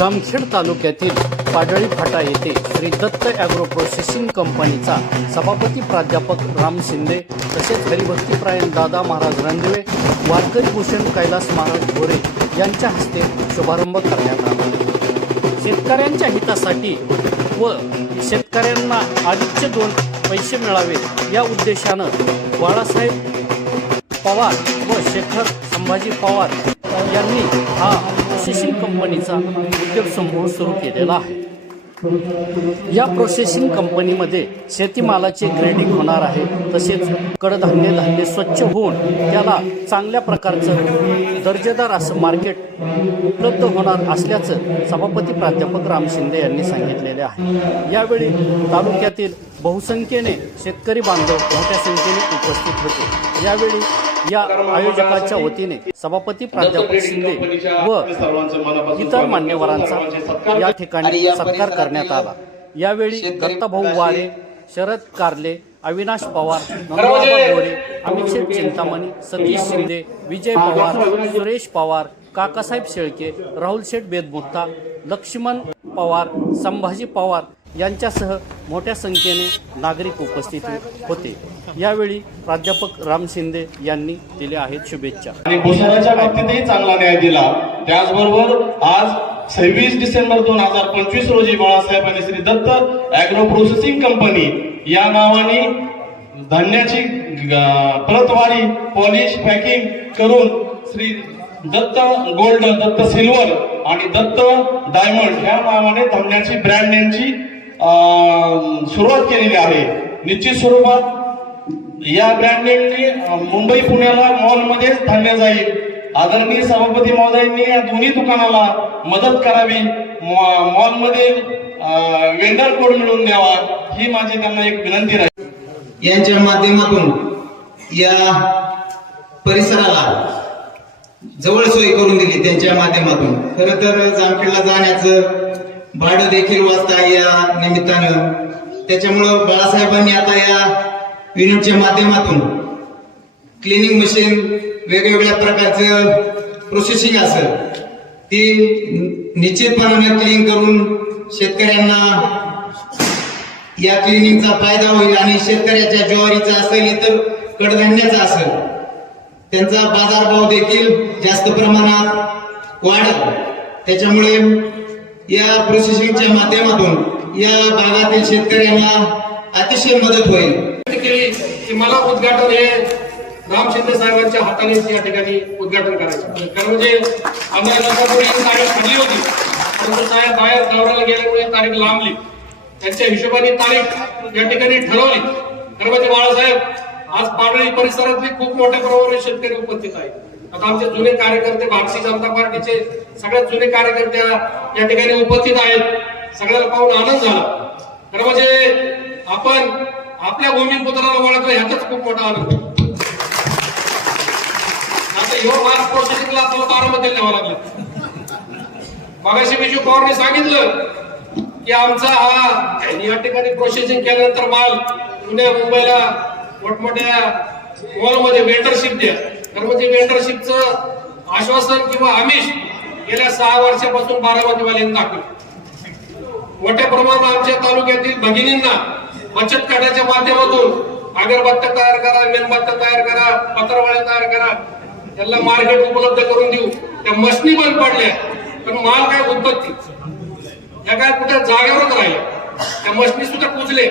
जामखेड तालुक्यातील पाडळी फाटा येथे Shri Datta Agro processing कंपनीचा सभापती प्राध्यापक राम शिंदे तसेच हरिभक्तीपरायण दादा महाराज रणदिवे वारकरी भूषण कैलास महाराज भोरे यांच्या हस्ते शुभारंभ करण्यात आला। शेतकऱ्यांच्या हितासाठी व शेतकऱ्यांना अधिकचे 2 पैसे मिळावे या उद्देशानं बाळासाहेब पवार व शेखर संभाजी पवार यांनी हा प्रोसेसिंग कंपनीचा उद्योग समूह सुरू केलेला आहे। या प्रोसेसिंग कंपनीमध्ये शेतीमालाचे ग्रेडिंग होणार आहे, तसेच कडधान्य स्वच्छ होऊन त्याला चांगल्या प्रकारचं दर्जेदार असं मार्केट उपलब्ध होणार असल्याचं सभापती प्राध्यापक राम शिंदे यांनी सांगितलेले आहे। यावेळी तालुक्यातील बहुसंख्येने शेतकरी बांधव मोठ्या संख्येने उपस्थित होते। यावेळी या आयोजकाच्या वतीने सभापती प्राध्यापक शिंदे व इतर मान्यवरांचा या ठिकाणी सत्कार करण्यात आला। यावेळी दत्ताभाऊ वारे, शरद कारले, अविनाश पवार, नंदबाबा गोरे, अमित शेठ चिंतामणी, सतीश शिंदे, विजय पवार, सुरेश पवार, काकासाहेब शेळके, राहुल शेठ बेदमुत्ता, लक्ष्मण पवार, संभाजी पवार यांच्यासह मोठ्या संख्येने नागरिक उपस्थित होते। यावेळी प्राध्यापक राम शिंदे यांनी दिले आहेत शुभेच्छा। आणि भूषणाच्या बाबतीतही चांगला न्याय दिला। त्याचबरोबर आज 26 डिसेंबर 2025 रोजी बाळासाहेबांनी Shri Datta Agro Processing Company या नावाने धान्याची प्रतवारी पॉलिश पॅकिंग करून श्री दत्त गोल्ड, दत्त सिल्वर आणि दत्त डायमंड ह्या नावाने धान्याची ब्रँड नेमची सुरुवात केलेली आहे। निश्चित स्वरूपात या ब्रँड नेमने मुंबई पुण्याला मॉलमध्येच धान्य जाईल। आदरणीय सभापती महोदयांनी या दोन्ही दुकानाला मदत करावी, मॉलमध्ये वेंडर कोड मिळवून द्यावा, ही माझी त्यांना एक विनंती राहील। यांच्या माध्यमातून या परिसराला जवळ सोय करून दिली। त्यांच्या माध्यमातून खरं तर जामखेडला जाण्याचं भाडं देखील वाचता या निमित्तानं, त्याच्यामुळं बाळासाहेबांनी आता या युनिटच्या माध्यमातून क्लिनिंग मशीन, वेगवेगळ्या प्रकारचं प्रोसेसिंग असेल ती निश्चितपणाने क्लीन करून शेतकऱ्यांना या क्लिनिंगचा फायदा होईल आणि शेतकऱ्याच्या ज्वारीचा असेल, इतर कडधान्याचा असेल, त्यांचा बाजारभाव देखील जास्त प्रमाणात वाढेल। त्याच्यामुळे या प्रोसेसिंगच्या माध्यमातून या भागातील शेतकऱ्यांना अतिशय मदत होईल। मला उद्घाटन हे राम शिंदे साहेबांच्या हाताने या ठिकाणी उद्घाटन करायचं, कारण म्हणजे आम्हाला तारीख ठरली होती, परंतु साहेब बाहेर दौऱ्याला गेल्यामुळे तारीख लांबली। त्यांच्या हिशोबाने तारीख या ठिकाणी ठरवली। खरं म्हणजे बाळासाहेब आज पाडळी परिसरातले खूप मोठ्या प्रमाणात शेतकरी उपस्थित आहेत। आता आमचे जुने कार्यकर्ते, भारतीय जनता पार्टीचे सगळ्यात जुने कार्यकर्ते या ठिकाणी उपस्थित आहेत। सगळ्याला पाहून आनंद झाला। खरं म्हणजे आपण आपल्या भूमिपुत्राला ओळखलं ह्याचाच खूप मोठा आनंद। आता ह्यो माल प्रोसेसिंगला आपल्याला बारामतीला न्यावं लागलं। मगाशी विजू पवारने सांगितलं की आमचा हा या ठिकाणी प्रोसेसिंग केल्यानंतर माल पुण्या मुंबईला मोठमोठ्या मॉलमध्ये वेंडरशिप द्या। तर म्हणजे वेंडरशिपचं आश्वासन किंवा आमिष गेल्या 6 वर्षापासून बारामतीवाल्यांनी दाखवलं। मोठ्या प्रमाणात आमच्या तालुक्यातील भगिनींना बचत गटाच्या माध्यमातून अगरबत्त्या तयार करा, मेणबत्त्या तयार करा, पत्रवाळ्या तयार करा, त्यांना मार्केट उपलब्ध करून देऊ। त्या मशनी बंद पडल्या, पण माल काय उत्पत्ती या काय कुठे जागेवरच राहिल्या, त्या मशनी सुद्धा कुजले।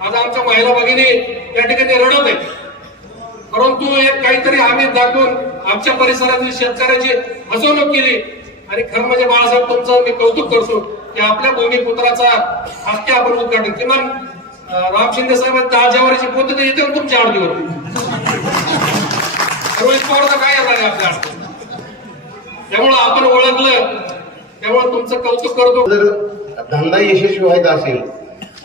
आज आमच्या महिला भगिनी या ठिकाणी रडत आहेत, परंतु एक काहीतरी आम्ही दाखवून आमच्या परिसरातील शेतकऱ्याची फसवणूक केली। आणि खरं म्हणजे बाळासाहेब तुमचं मी कौतुक करतो की आपल्या भूमिपुत्राचा हस्ते आपण उद्घाटन, किमान राम शिंदे साहेब 10 जानेवारीची पोते तर येते तुमच्या आडतीवरती, रोहित पवारचा काय येणार आहे आपल्या आडती, त्यामुळं आपण ओळखलं, त्यामुळे तुमचं कौतुक करतो। जर धंदा यशस्वी व्हायचा असेल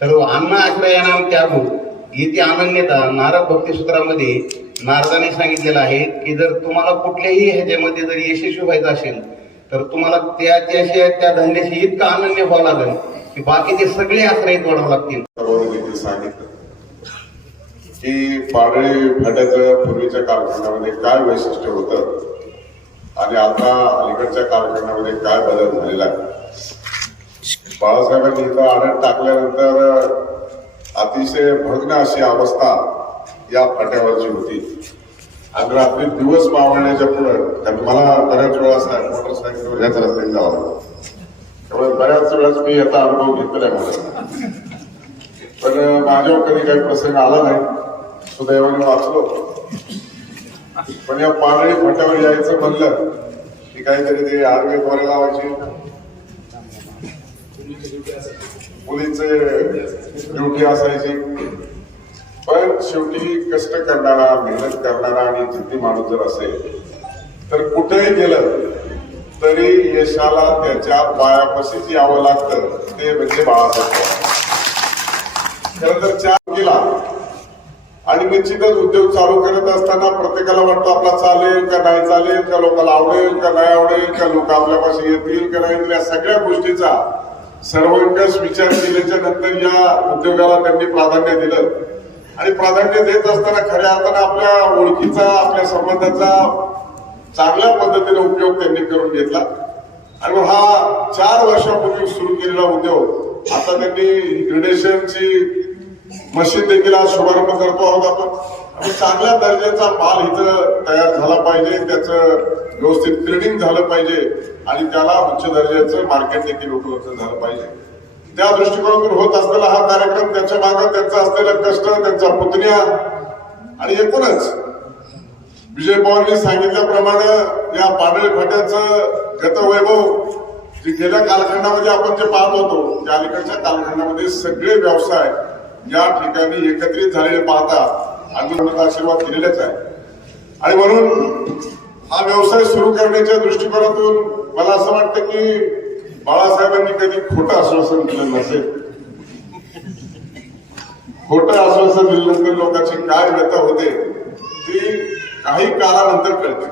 तर अन्न आश्रय नाम त्यागू इथे अनन्यता नारद भक्ती सूत्रामध्ये नारदाने सांगितलेलं आहे की जर तुम्हाला कुठल्याही ह्याच्यामध्ये जर यशस्वी व्हायचं असेल तर तुम्हाला त्याच्याशी त्या धंद्याशी इतकं अनन्य व्हावं लागेल की बाकीचे सगळे आश्रय तोडावं लागतील। देखील सांगितलं की पाडळी फाट्याच्या पूर्वीच्या कालखंडामध्ये काय वैशिष्ट्य होतं आणि आता अलीकडच्या कालखंडामध्ये काय बदल झालेला आहे। बाळासाहेबांनी इथं आडत टाकल्यानंतर अतिशय भग्न अशी अवस्था या फाट्यावरची होती आणि रात्री दिवस मावळण्याच्या पुढं, कारण मला बऱ्याच वेळा मोटरसायकल ह्याच रस्त्याने जावं लागतं, त्यामुळे बऱ्याच वेळाच मी याचा अनुभव घेतलेला आहे मला. पण माझ्यावर कधी काही प्रसंग आला नाही, सुदैवाने वाचलो. पण या पारळी फाट्यावर यायचं म्हणलं की काहीतरी ते आर्मी गोरे लावायची, मुलींचे ड्युटी असायची. पण शेवटी कष्ट करणारा, मेहनत करणारा आणि जिद्दी माणूस जर असेल तर कुठेही गेलं तरी यशाला त्याच्या पायापाशीच यावं लागतं, ते म्हणजे बाळासाहेब. खरं तर चार केला आणि निश्चितच उद्योग चालू करत असताना प्रत्येकाला वाटतं आपला चालेल का नाही चालेल, का लोकांना आवडेल का नाही आवडेल, का लोक आपल्यापाशी येतील का नाही, या सगळ्या गोष्टीचा सर्वंकष विचार केल्याच्या नंतर या उद्योगाला त्यांनी प्राधान्य दिलं. आणि प्राधान्य देत असताना खऱ्या अर्थानं आपल्या ओळखीचा, आपल्या संबंधाचा चांगल्या पद्धतीने उपयोग त्यांनी करून घेतला. आणि मग हा 4 वर्षापूर्वी सुरू केलेला उद्योग आता त्यांनी ग्रेडेशनची मशीन देखील आज शुभारंभ करतो आहोत आपण. आणि चांगल्या दर्जाचा माल इथं तयार झाला पाहिजे, त्याचं व्यवस्थित ट्रेडिंग झालं पाहिजे आणि त्याला उच्च दर्जाचं मार्केट देखील उपलब्ध झालं पाहिजे. त्या दृष्टिकोनातून होत असलेला हा कार्यक्रम, त्याच्या मागे त्यांचा असलेलं कष्ट, त्यांचा पुतण्या आणि एकूणच विजय पवारांनी सांगितल्याप्रमाणे या पाडळी फाट्याचं गतवैभव जे गेल्या कालखंडामध्ये आपण जे पाहत होतो, त्या अलीकडच्या कालखंडामध्ये सगळे व्यवसाय या ठिकाणी एकत्रित झालेले पाहता आम्ही आशीर्वाद दिलेलेच आहे. आणि म्हणून हा व्यवसाय सुरू करण्याच्या दृष्टिकोनातून मला असं वाटतं की बाळासाहेबांनी कधी खोटं आश्वासन दिलं नसेल. खोटं आश्वासन दिल्यानंतर लोकांची काय व्यथा होते ती काही काळानंतर कळते.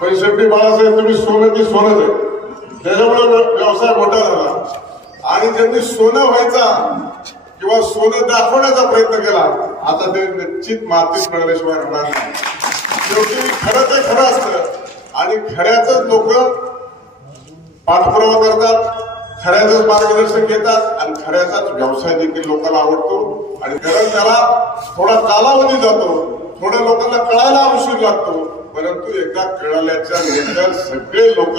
पण शेवटी बाळासाहेब तुम्ही सोनं ती सोनच आहे, त्याच्यामुळे व्यवसाय मोठा झाला. आणि ज्यांनी सोनं व्हायचा किंवा सोनं दाखवण्याचा प्रयत्न केला, आता ते निश्चित मातीत पडल्याशिवाय राहणार नाही. शेवटी खरं ते खरं असतं आणि खऱ्याच लोक पाठपुरावा करतात, खऱ्याच मार्गदर्शन घेतात आणि खऱ्याचाच व्यवसाय देखील लोकांना आवडतो. आणि कारण त्याला थोडा कालावधी जातो, थोड्या लोकांना कळायला उशीर लागतो, परंतु एकदा कळाल्याच्या नंतर सगळे लोक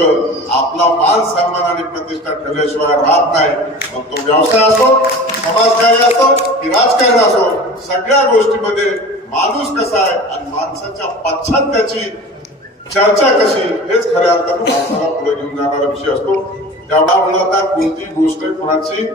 आपला मान सन्मान आणि प्रतिष्ठा ठेवल्याशिवाय राहत नाही. मग तो व्यवसाय असो, समाजकार्य असो की राजकारण असो, सगळ्या गोष्टीमध्ये माणूस कसा आहे आणि माणसाच्या पाश्चात्याची चर्चा कशी, हेच खऱ्या अर्थानं माणसाला पुढे घेऊन जाणारा विषय असतो. त्यामुळे आता कोणती गोष्ट कोणाची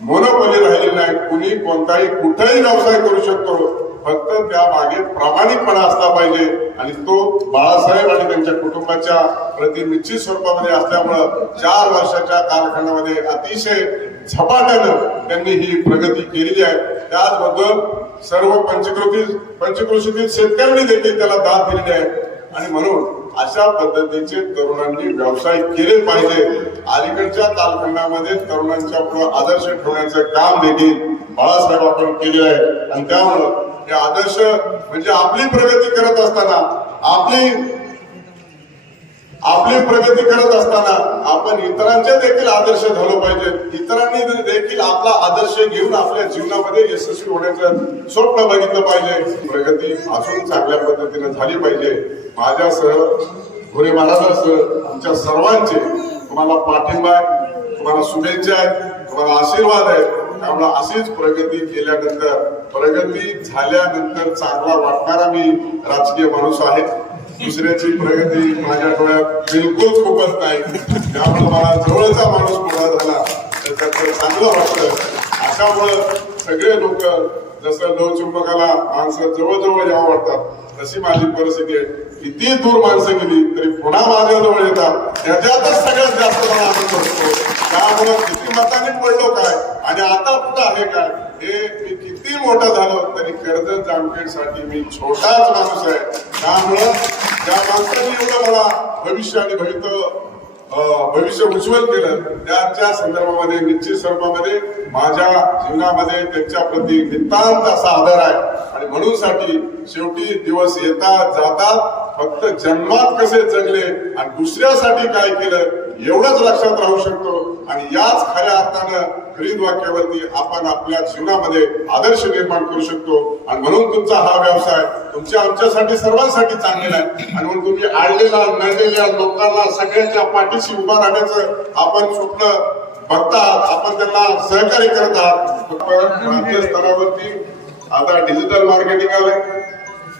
मोनोपॉली राहिली नाही. कुणी कोणताही कुठेही व्यवसाय करू शकतो, फक्त त्या मागे प्रामाणिकपणा असला पाहिजे. आणि तो बाळासाहेब आणि त्यांच्या कुटुंबाच्या प्रति निश्चित स्वरूपामध्ये असल्यामुळं 4 वर्षाच्या कालखंडामध्ये अतिशय झपाट्यानं त्यांनी ही प्रगती केलेली आहे. त्याचबद्दल सर्व पंचकृषीतील शेतकऱ्यांनी देखील त्याला दाद दिलेली आहे. आणि म्हणून अशा पद्धतीचे तरुणांनी व्यवसाय केले पाहिजे. अलीकडच्या कालखंडामध्ये तरुणांच्या पुढे आदर्श ठेवण्याचं काम देखील बाळासाहेब आपण केलेलं आहे. आणि त्यामुळं हे आदर्श म्हणजे आपली प्रगती करत असताना, आपली प्रगती करत असताना आपण इतरांचे देखील आदर्श झालो पाहिजे. इतरांनी देखील आपला आदर्श घेऊन आपल्या जीवनामध्ये यशस्वी होण्याचं स्वप्न बघितलं पाहिजे. प्रगती अजून चांगल्या पद्धतीने झाली पाहिजे. माझ्यासह, घोरे महाराजांसह आमच्या सर्वांचे तुम्हाला पाठिंबा आहे, तुम्हाला शुभेच्छा आहेत, तुम्हाला आशीर्वाद आहे. त्यामुळे अशीच प्रगती केल्यानंतर, प्रगती झाल्यानंतर चांगला वाटणारा मी राजकीय माणूस आहे. दुसऱ्याची प्रगती माझ्या डोळ्यात बिलकुल खूपच नाही. त्यामुळे मला जवळचा माणूस मोठा झाला तर त्याचं चांगलं वाटतं. अशामुळं सगळे लोक, जसं लवचुंबकाला माणसं जवळ यावं वाटतात, तशी माझी परिस्थिती आहे. किती दूर माणसं गेली तरी पुन्हा माझ्याजवळ येतात, त्याच्यातच सगळ्यात जास्त मला आनंद होतो. त्यामुळं किती मतांनी पडलो काय आणि आता कुठं आहे काय, हे मी किती मोठा झालो तरी कर्जत जामखेडसाठी मी छोटाच माणूस आहे. त्यामुळं त्या माणसांनी एवढं मला भविष्य आणि भविष्य उज्ज्वल केलं, त्याच्या संदर्भामध्ये निश्चित स्वरूपामध्ये माझ्या जीवनामध्ये त्यांच्या प्रती नितांत असा आदर आहे. आणि म्हणून साठी शेवटी दिवस येतात जातात, फक्त जन्मात कसे जगले आणि दुसऱ्यासाठी काय केलं एवढंच लक्षात राहू शकतो आणि याच खऱ्या अर्थानं ब्रीद वाक्यावरती आपण आपल्या जीवनामध्ये आदर्श निर्माण करू शकतो आणि म्हणून तुमचा हा व्यवसाय तुमच्या आमच्यासाठी सर्वांसाठी चांगलेला आहे आणि म्हणून तुम्ही आडलेल्या नडलेल्या लोकांना सगळ्यांच्या पाठीशी उभा राहण्याचं आपण स्वप्न बघतात, आपण त्यांना सहकार्य करत आहात. राज्य स्तरावरती आता डिजिटल मार्केटिंग आलंय,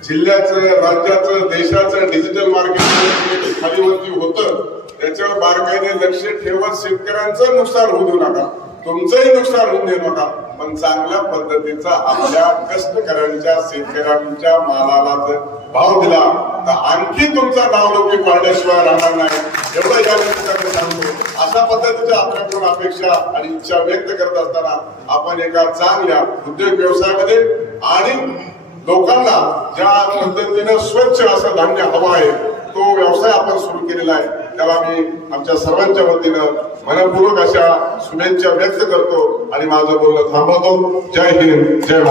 जिल्ह्याचं, राज्याचं, देशाचं डिजिटल मार्केटिंग खालीवरती होतं, त्याच्यावर बारकाईने लक्ष ठेवत शेतकऱ्यांचं नुकसान होऊ देऊ नका, तुमचंही नुकसान होऊ देऊ नका, पण चांगल्या पद्धतीचा आपल्या कष्टकऱ्यांच्या शेतकऱ्यांच्या मालाला जर भाव दिला तर आणखी तुमचं नावलौकिक वाढल्याशिवाय राहणार नाही, एवढं या निमित्ताने सांगतो. अशा पद्धतीच्या आपल्याकडून अपेक्षा आणि इच्छा व्यक्त करत असताना आपण एका चांगल्या उद्योग व्यवसायामध्ये आणि लोकांना ज्या पद्धतीनं स्वच्छ असं धान्य हवं आहे तो व्यवसाय आपण सुरू केलेला आहे, त्याला मी आमच्या सर्वांच्या वतीनं मनपूर्वक अशा शुभेच्छा व्यक्त करतो आणि माझं बोलणं थांबवतो. जय हिंद, जय महाराष्ट्र.